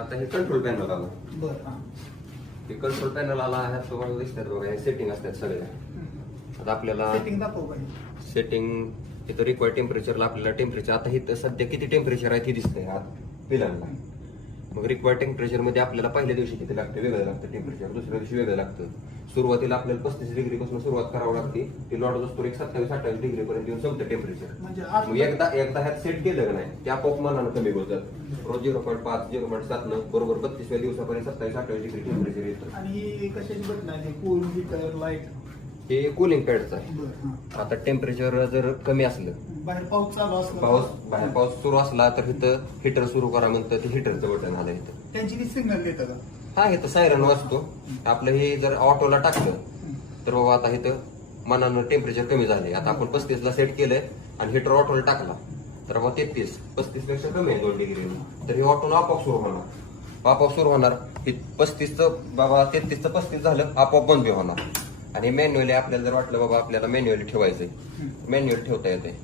आता हे control panel आला. बरं हा. हे कंट्रोल पॅनल आला आहे तुम्हाला दिसतात बघा, हे सेटिंग असतात सगळ्या. आता आपल्याला सेटिंग दाखव पाहिजे. सेटिंग इथं रिक्वायर्ड टेम्परेचरला आपल्याला टेम्परेचर आता इथं सध्या किती टेम्परेचर आहे ते दिसतंय आत पिलांना. मग रिक्वायर्ड टेम्परेचर मध्ये आपल्याला पहिल्या दिवशी किती लागतं वेगळं लागतं टेम्परेचर, दुसऱ्या दिवशी वेगळं लागतं. सुरुवातीला आपल्याला 35 डिग्री पासून सुरुवात करावं लागते, ती लॉट असतो 27-28 डिग्री पर्यंत येऊन संपतं टेम्परेचर. म्हणजे मग एकदा ह्यात सेट केलं का नाही त्या आपोआप मनानं कमी होतात. रोज 0.5 0.7 न बरोबर 32व्या दिवसापर्यंत 27-28 डिग्री टेम्परेचर येतं. आणि ही कशाची बटन आहे? Cool, heater, light. हे कूलिंग पॅडचं आहे. बरं हा. आता टेम्परेचर जर कमी असलं, बाहेर पाऊस चालू असला बाहेर पाऊस सुरू असला तर इथं हिटर सुरू करा म्हणतं, ते हिटरचं बटन आलं इथं. त्यांची किती सिग्नल देतं का? हा इथं सायरन वाजतो. आपलं हे जर ऑटोला टाकलं तर बाबा आता इथं मनानं टेम्परेचर कमी झाले. आता आपण 35 ला सेट केलंय आणि हिटर ऑटोला टाकला तर बाबा 35 पेक्षा कमी आहे 2 डिग्री, तर हे ऑटोला आपोआप सुरू होणार. आपोआप सुरू होणार. 35चं बाबा 33चं 35 झालं आपोआप बंद बी होणार. आणि मॅन्युअली आपल्याला जर वाटलं बाबा आपल्याला मॅन्युअली ठेवायचंय, मॅन्युअली ठेवता येते.